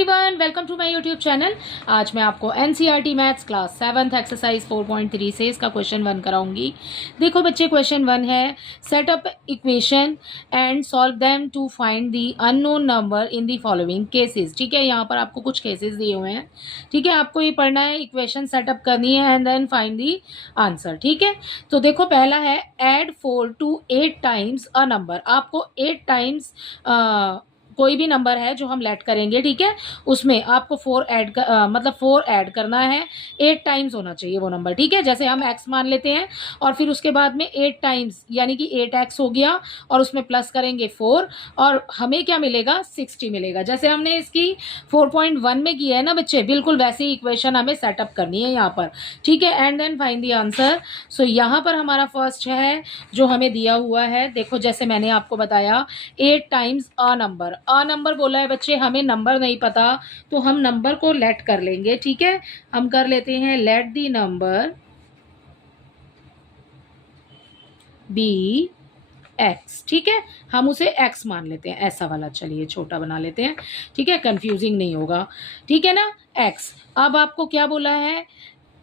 Everyone, welcome to my YouTube channel. आज मैं आपको NCERT maths class 7th exercise 4.3 से इसका क्वेश्चन 1 कराऊंगी। देखो बच्चे, क्वेश्चन 1 है set up equation and solve them to find the unknown number in the following cases. ठीक है, यहाँ पर आपको कुछ केसेस दिए हुए हैं। ठीक है, आपको ये पढ़ना है, इक्वेशन सेटअप करनी है and then find the answer. ठीक है, तो देखो पहला है add 4 to 8 times a number. आपको 8 टाइम्स कोई भी नंबर है जो हम लेट करेंगे, ठीक है, उसमें आपको 4 ऐड करना है। 8 टाइम्स होना चाहिए वो नंबर। ठीक है, जैसे हम x मान लेते हैं और फिर उसके बाद में 8 टाइम्स यानी कि 8x हो गया और उसमें प्लस करेंगे 4 और हमें क्या मिलेगा, 60 मिलेगा। जैसे हमने इसकी 4.1 में किया है ना बच्चे, बिल्कुल वैसी इक्वेशन हमें सेटअप करनी है यहाँ पर। ठीक है, and then find the answer. So यहाँ पर हमारा फर्स्ट है जो हमें दिया हुआ है। देखो जैसे मैंने आपको बताया 8 टाइम्स अ नंबर बोला है बच्चे, हमें नंबर नहीं पता तो हम नंबर को लेट कर लेंगे। ठीक है, हम कर लेते हैं let the number be x. ठीक है, हम उसे x मान लेते हैं, ऐसा वाला। चलिए छोटा बना लेते हैं, ठीक है, कंफ्यूजिंग नहीं होगा। ठीक है ना, x। अब आपको क्या बोला है,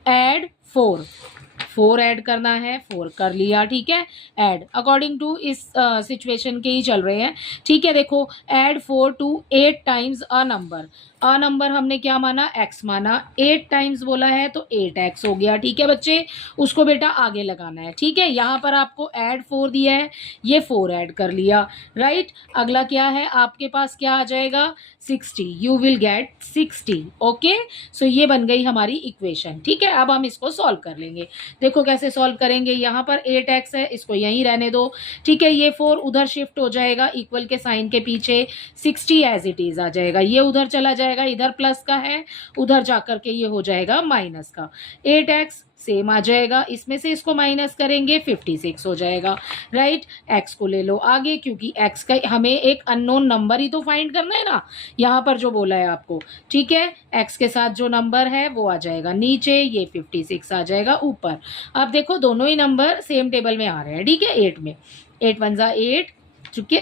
ऐड 4 ऐड करना है, 4 कर लिया। ठीक है, ऐड अकॉर्डिंग टू इस सिचुएशन के ही चल रहे हैं। ठीक है, देखो add 4 to 8 times a number हमने क्या माना, x माना। 8 टाइम्स बोला है तो 8x हो गया। ठीक है बच्चे, उसको बेटा आगे लगाना है। ठीक है, यहाँ पर आपको ऐड 4 दिया है, ये 4 ऐड कर लिया। राइट, अगला क्या है, आपके पास क्या आ जाएगा, 60। You will get 60। ओके, सो ये बन गई हमारी इक्वेशन। ठीक है, अब हम इसको सॉल्व कर लेंगे। देखो कैसे सॉल्व करेंगे, यहाँ पर 8x है, इसको यहीं रहने दो। ठीक है, ये 4 उधर शिफ्ट हो जाएगा इक्वल के साइन के पीछे, 60 एज इट इज आ जाएगा। ये उधर चला जाएगा, इधर प्लस का है, उधर जाकर के ये हो जाएगा माइनस का। 8x सेम आ जाएगा, इसमें से इसको माइनस करेंगे 56 हो जाएगा। राइट, x को ले लो आगे, क्योंकि x का हमें एक अननोन नंबर ही तो फाइंड करना है ना, यहाँ पर जो बोला है आपको। ठीक है, x के साथ जो नंबर है वो आ जाएगा नीचे, ये 56 आ जाएगा ऊपर। अब देखो दोनों ही नंबर सेम टेबल में आ रहे हैं। ठीक है, 8 में 8 1 जा 8।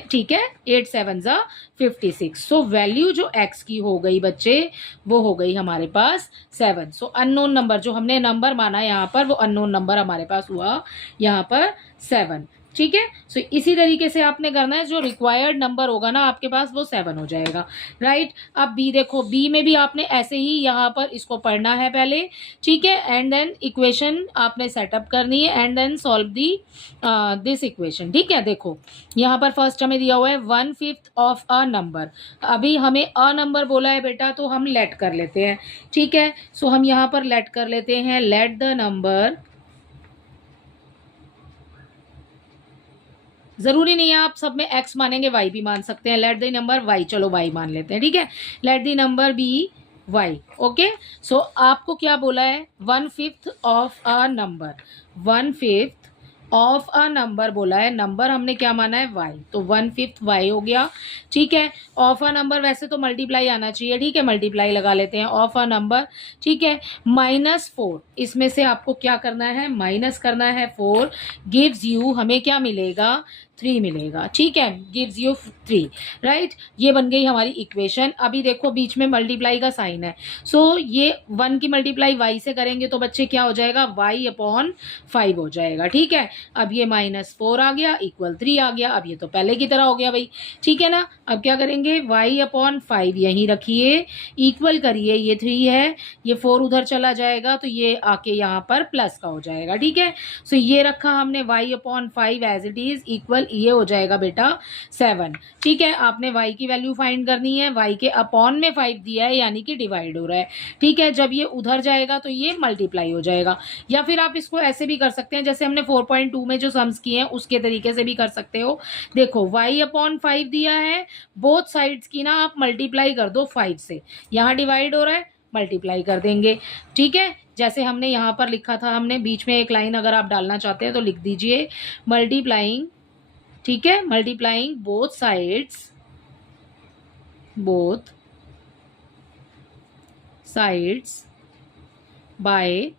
ठीक है, 8 7 जा 56। सो वैल्यू जो x की हो गई बच्चे, वो हो गई हमारे पास 7। सो अननोन नंबर जो हमने नंबर माना यहाँ पर, वो अननोन नंबर हमारे पास हुआ यहाँ पर 7। ठीक है, सो इसी तरीके से आपने करना है, जो रिक्वायर्ड नंबर होगा ना आपके पास वो 7 हो जाएगा। राइट, अब बी देखो, बी में भी आपने ऐसे ही यहाँ पर इसको पढ़ना है पहले। ठीक है, एंड देन इक्वेशन आपने सेटअप करनी है and then solve the this equation. ठीक है, देखो यहाँ पर फर्स्ट हमें दिया हुआ है 1/5 ऑफ अ नंबर। अभी हमें अ नंबर बोला है बेटा, तो हम लेट कर लेते हैं। ठीक है, सो हम यहाँ पर लेट कर लेते हैं, लेट द नंबर। जरूरी नहीं है आप सब में x मानेंगे, y भी मान सकते हैं। लेट द नंबर y, चलो y मान लेते हैं। ठीक है, let the number be y। Okay, so आपको क्या बोला है, 1/5 of a number, 1/5 of a number बोला है। नंबर हमने क्या माना है, y, तो 1/5 y हो गया। ठीक है, ऑफ अ नंबर वैसे तो मल्टीप्लाई आना चाहिए। ठीक है, मल्टीप्लाई लगा लेते हैं, ऑफ अ नंबर। ठीक है, -4, इसमें से आपको क्या करना है, माइनस करना है 4, गिव्स यू, हमें क्या मिलेगा, 3 मिलेगा। ठीक है, गिव्स यू 3। राइट, ये बन गई हमारी इक्वेशन। अभी देखो बीच में मल्टीप्लाई का साइन है, सो ये 1 की मल्टीप्लाई y से करेंगे तो बच्चे क्या हो जाएगा, y/5 हो जाएगा। ठीक है, अब ये -4 आ गया, इक्वल 3 आ गया। अब ये तो पहले की तरह हो गया भाई। ठीक है ना, अब क्या करेंगे, y/5 यहीं रखिए, इक्वल करिए, ये 3 है, ये 4 उधर चला जाएगा तो ये आके यहाँ पर प्लस का हो जाएगा। ठीक है, सो ये रखा हमने y/5 as it is, equal ये हो जाएगा बेटा 7। ठीक है, आपने y की वैल्यू फाइंड करनी है, y के अपॉन में 5 दिया है यानी कि डिवाइड हो रहा है। ठीक है, जब ये उधर जाएगा तो ये मल्टीप्लाई हो जाएगा। या फिर आप इसको ऐसे भी कर सकते हैं, जैसे हमने 4.2 में जो सम्स किए हैं उसके तरीके से भी कर सकते हो। देखो y/5 दिया है, बोथ साइड्स की ना आप मल्टीप्लाई कर दो 5 से, यहाँ डिवाइड हो रहा है, मल्टीप्लाई कर देंगे। ठीक है, जैसे हमने यहाँ पर लिखा था, हमने बीच में एक लाइन अगर आप डालना चाहते हैं तो लिख दीजिए मल्टीप्लाइंग। ठीक है, मल्टीप्लाइंग बोथ साइड्स बाय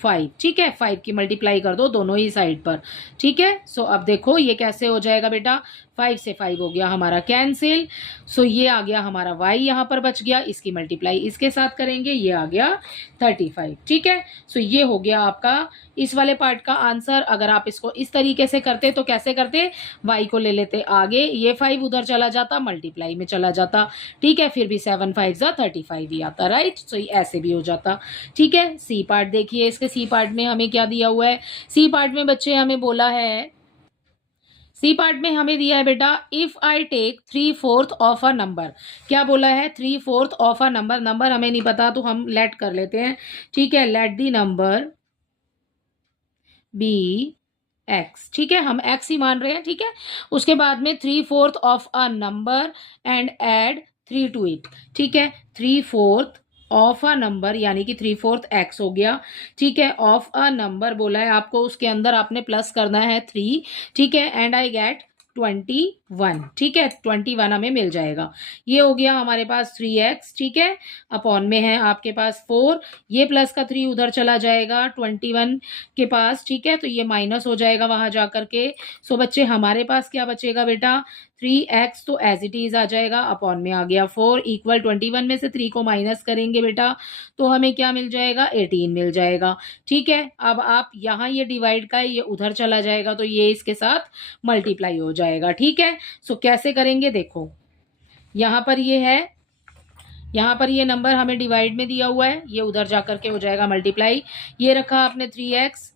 5। ठीक है, 5 की मल्टीप्लाई कर दो दोनों ही साइड पर। ठीक है, सो अब देखो ये कैसे हो जाएगा बेटा, 5 से 5 हो गया हमारा कैंसिल। सो ये आ गया हमारा y यहाँ पर बच गया, इसकी मल्टीप्लाई इसके साथ करेंगे, ये आ गया 35। ठीक है, सो ये हो गया आपका इस वाले पार्ट का आंसर। अगर आप इसको इस तरीके से करते तो कैसे करते, y को ले लेते आगे, ये 5 उधर चला जाता, मल्टीप्लाई में चला जाता। ठीक है, फिर भी 7 5 जा 35 ही आता, राइट। सो ऐसे भी हो जाता। ठीक है, सी पार्ट देखिए, इसके सी पार्ट में हमें क्या दिया हुआ है। सी पार्ट में बच्चे हमें बोला है, सी पार्ट में हमें दिया है बेटा, if I take 3/4 of a number. क्या बोला है, 3/4 ऑफ अ नंबर। नंबर हमें नहीं पता तो हम लेट कर लेते हैं। ठीक है, let the number be x. ठीक है, हम एक्स ही मान रहे हैं। ठीक है, उसके बाद में 3/4 of a number and add 3 to it. ठीक है, 3/4 ऑफ अ नंबर यानी कि 3/4 एक्स हो गया। ठीक है, ऑफ अ नंबर बोला है आपको, उसके अंदर आपने प्लस करना है 3। ठीक है, एंड आई गेट 21। ठीक है, 21 हमें मिल जाएगा। ये हो गया हमारे पास 3x। ठीक है, अपॉन में है आपके पास 4, ये प्लस का 3 उधर चला जाएगा 21 के पास। ठीक है, तो ये माइनस हो जाएगा वहां जा करके। सो बच्चे हमारे पास क्या बचेगा बेटा, 3x तो एज इट इज आ जाएगा, अपॉन में आ गया 4 इक्वल 21 में से 3 को माइनस करेंगे बेटा तो हमें क्या मिल जाएगा, 18 मिल जाएगा। ठीक है, अब आप यहाँ ये डिवाइड का है, ये उधर चला जाएगा तो ये इसके साथ मल्टीप्लाई हो जाएगा। ठीक है, सो कैसे करेंगे देखो, यहाँ पर ये है, यहाँ पर ये नंबर हमें डिवाइड में दिया हुआ है, ये उधर जा करके हो जाएगा मल्टीप्लाई। ये रखा आपने 3x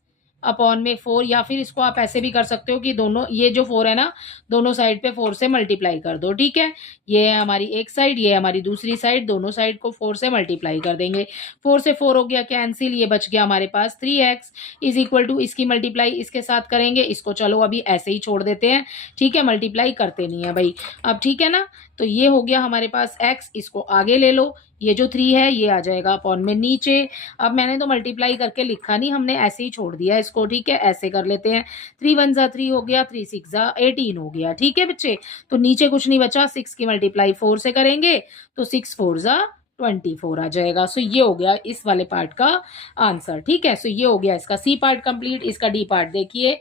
अपॉन में 4, या फिर इसको आप ऐसे भी कर सकते हो कि दोनों, ये जो 4 है ना, दोनों साइड पे 4 से मल्टीप्लाई कर दो। ठीक है, ये है हमारी एक साइड, ये हमारी दूसरी साइड, दोनों साइड को 4 से मल्टीप्लाई कर देंगे। 4 से 4 हो गया कैंसिल, ये बच गया हमारे पास 3x इज इक्वल टू, इसकी मल्टीप्लाई इसके साथ करेंगे, इसको चलो अभी ऐसे ही छोड़ देते हैं। ठीक है, मल्टीप्लाई करते नहीं है भाई अब। ठीक है ना, तो ये हो गया हमारे पास x, इसको आगे ले लो, ये जो 3 है ये आ जाएगा अपॉन में नीचे। अब मैंने तो मल्टीप्लाई करके लिखा नहीं, हमने ऐसे ही छोड़ दिया इसको। ठीक है, ऐसे कर लेते हैं, 3 1 जा 3 हो गया, 3 6 जा 18 हो गया। ठीक है बच्चे, तो नीचे कुछ नहीं बचा, 6 की मल्टीप्लाई 4 से करेंगे तो 6 4 जा 24 आ जाएगा। सो ये हो गया इस वाले पार्ट का आंसर। ठीक है, सो ये हो गया इसका सी पार्ट कंप्लीट। इसका डी पार्ट देखिए,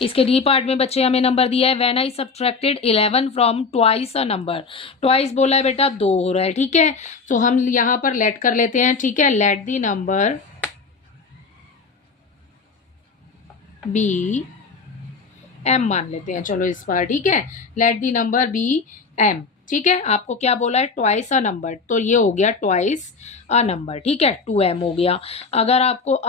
इसके डी पार्ट में बच्चे हमें नंबर दिया है, when I subtracted 11 from twice a number. Twice बोला है बेटा, 2 हो रहा है। ठीक है, तो हम यहाँ पर लेट कर लेते हैं। ठीक है, let the number be m मान लेते हैं, चलो इस बार। ठीक है, let the number be m. ठीक है, आपको क्या बोला है, ट्वाइस अ नंबर, तो ये हो गया ट्वाइस अ नंबर। ठीक है, 2m हो गया। अगर आपको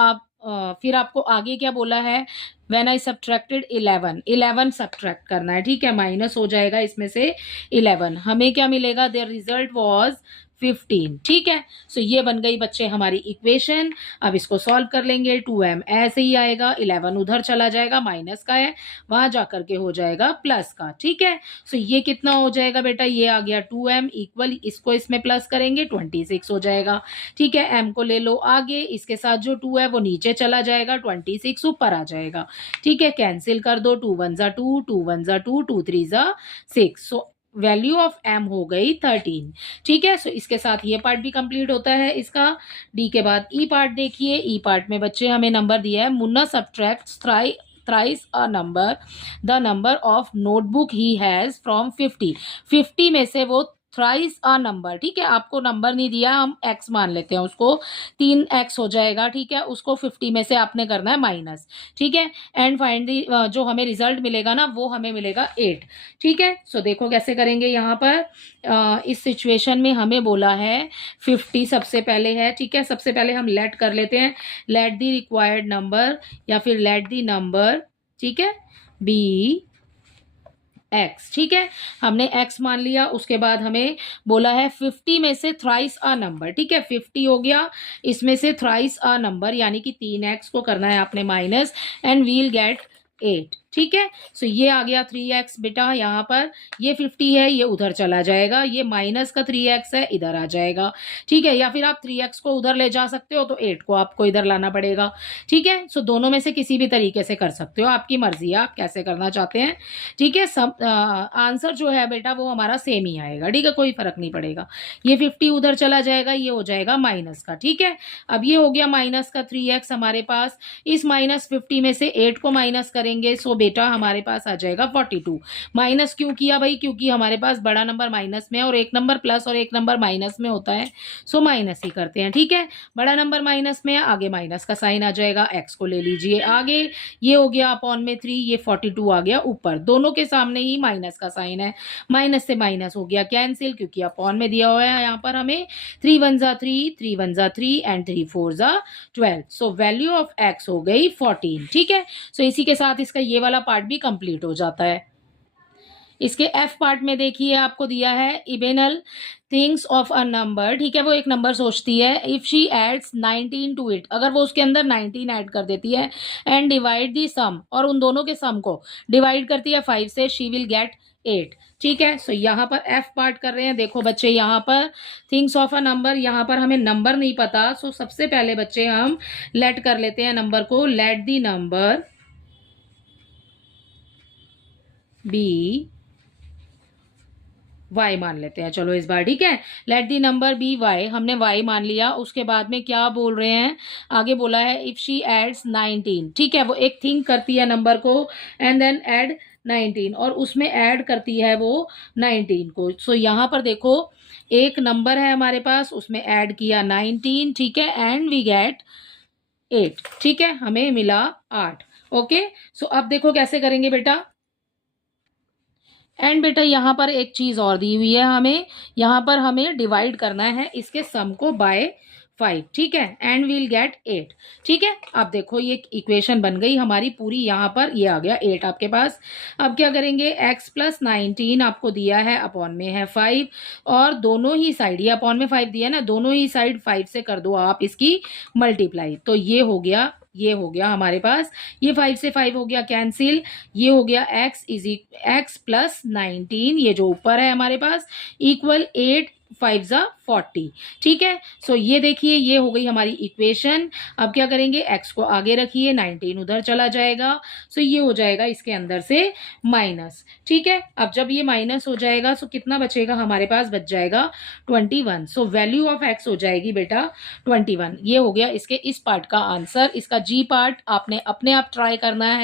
फिर आपको आगे क्या बोला है, व्हेन आई सब्ट्रैक्टेड 11 सब्ट्रैक्ट करना है। ठीक है, माइनस हो जाएगा इसमें से 11, हमें क्या मिलेगा, देयर रिजल्ट वाज 15। ठीक है, सो ये बन गई बच्चे हमारी इक्वेशन। अब इसको सॉल्व कर लेंगे, 2m ऐसे ही आएगा, 11 उधर चला जाएगा, माइनस का है, वहां जाकर के हो जाएगा प्लस का। ठीक है, सो ये कितना हो जाएगा बेटा, ये आ गया 2m इक्वल, इसको इसमें प्लस करेंगे 26 हो जाएगा। ठीक है, m को ले लो आगे, इसके साथ जो 2 है वो नीचे चला जाएगा, 26 ऊपर आ जाएगा। ठीक है, कैंसिल कर दो, 2 1 जा 2, 2 1 जा 2, 2 3 जा 6। सो वैल्यू ऑफ m हो गई 13। ठीक है, सो इसके साथ ये पार्ट भी कंप्लीट होता है इसका। डी के बाद ई पार्ट देखिए, ई पार्ट में बच्चे हमें नंबर दिया है, Munna subtracts thrice a number, the number of notebook he has from 50। 50 में से वो थ्राइस अ नंबर। ठीक है, आपको नंबर नहीं दिया, हम x मान लेते हैं उसको, 3x हो जाएगा। ठीक है, उसको 50 में से आपने करना है माइनस। ठीक है, एंड फाइंड दी, जो हमें रिजल्ट मिलेगा ना वो हमें मिलेगा 8। ठीक है, सो देखो कैसे करेंगे यहाँ पर। इस सिचुएशन में हमें बोला है 50 सबसे पहले है। ठीक है, सबसे पहले हम लेट कर लेते हैं, लेट दी रिक्वायर्ड नंबर या फिर लेट दी नंबर। ठीक है, बी x। ठीक है, हमने x मान लिया, उसके बाद हमें बोला है 50 में से थ्राइस अ नंबर। ठीक है, 50 हो गया, इसमें से थ्राइस अ नंबर यानी कि 3x को करना है आपने माइनस, एंड वील गेट 8। ठीक है, सो ये आ गया 3x बेटा, यहाँ पर ये 50 है, ये उधर चला जाएगा, ये माइनस का 3x है, इधर आ जाएगा। ठीक है, या फिर आप 3x को उधर ले जा सकते हो तो 8 को आपको इधर लाना पड़ेगा। ठीक है, सो दोनों में से किसी भी तरीके से कर सकते हो, आपकी मर्जी है आप कैसे करना चाहते हैं। ठीक है, सब आंसर जो है बेटा वो हमारा सेम ही आएगा। ठीक है, कोई फर्क नहीं पड़ेगा, ये 50 उधर चला जाएगा, ये हो जाएगा माइनस का। ठीक है, अब ये हो गया माइनस का 3x हमारे पास, इस माइनस 50 में से 8 को माइनस करेंगे, सो बेटा हमारे पास आ जाएगा 42। माइनस क्यों किया भाई? क्योंकि हमारे पास बड़ा नंबर माइनस में है और एक नंबर प्लस और एक नंबर माइनस में होता है, सो माइनस ही करते हैं। ठीक है, बड़ा नंबर माइनस में है, आगे माइनस का साइन आ जाएगा। एक्स को ले लीजिए आगे, ये हो गया अपॉन में 3, ये 42 आ गया ऊपर, दोनों के सामने ही माइनस का साइन है, माइनस से माइनस हो गया कैंसिल, क्योंकि अपॉन में दिया हुआ है यहाँ पर हमें। 3 1 जा 3, 3 1 जा 3 एंड 3 4 जा 12। सो वैल्यू ऑफ एक्स हो गई 14। ठीक है, सो इसी के साथ इसका ये वाला पार्ट भी कंप्लीट हो जाता है। इसके एफ पार्ट में देखिए आपको दिया है इबेनल थिंग्स ऑफ अ नंबर। ठीक है, वो एक नंबर सोचती है, if she adds 19 to it, अगर वो उसके अंदर 19 ऐड कर देती है, एंड डिवाइड दी सम, और उन दोनों के सम को डिवाइड करती है 5 से, शी विल गेट 8। ठीक है, सो यहाँ पर एफ पार्ट कर रहे हैं। देखो बच्चे, यहाँ पर थिंग्स ऑफ अ नंबर, यहाँ पर हमें नंबर नहीं पता, सो सबसे पहले बच्चे हम लेट कर लेते हैं नंबर को, let the number be y मान लेते हैं, चलो इस बार। ठीक है, let the number be y, हमने y मान लिया। उसके बाद में क्या बोल रहे हैं, आगे बोला है इफ शी एड्स 19। ठीक है, वो एक थिंग करती है नंबर को एंड देन ऐड 19, और उसमें ऐड करती है वो 19 को। सो यहाँ पर देखो एक नंबर है हमारे पास, उसमें ऐड किया 19। ठीक है, एंड वी गेट 8। ठीक है, हमें मिला 8। ओके, सो अब देखो कैसे करेंगे बेटा। एंड बेटा यहाँ पर एक चीज और दी हुई है हमें, यहाँ पर हमें डिवाइड करना है इसके सम को बाय 5। ठीक है, एंड वील गेट 8। ठीक है, अब देखो ये इक्वेशन बन गई हमारी पूरी, यहाँ पर ये आ गया 8 आपके पास। अब क्या करेंगे, x प्लस 19 आपको दिया है, अपॉन में है 5, और दोनों ही साइड, ये अपॉन में 5 दिया ना, दोनों ही साइड 5 से कर दो आप इसकी मल्टीप्लाई, तो ये हो गया, ये हो गया हमारे पास, ये 5 से 5 हो गया कैंसिल, ये हो गया x प्लस 19, ये जो ऊपर है हमारे पास, इक्वल 8 5 जा 40। ठीक है, सो ये देखिए ये हो गई हमारी इक्वेशन। अब क्या करेंगे, x को आगे रखिए, 19 उधर चला जाएगा, सो ये हो जाएगा इसके अंदर से माइनस। ठीक है, अब जब ये माइनस हो जाएगा सो कितना बचेगा हमारे पास, बच जाएगा 21। सो वैल्यू ऑफ x हो जाएगी बेटा 21। ये हो गया इसके इस पार्ट का आंसर। इसका जी पार्ट आपने अपने आप ट्राई करना है।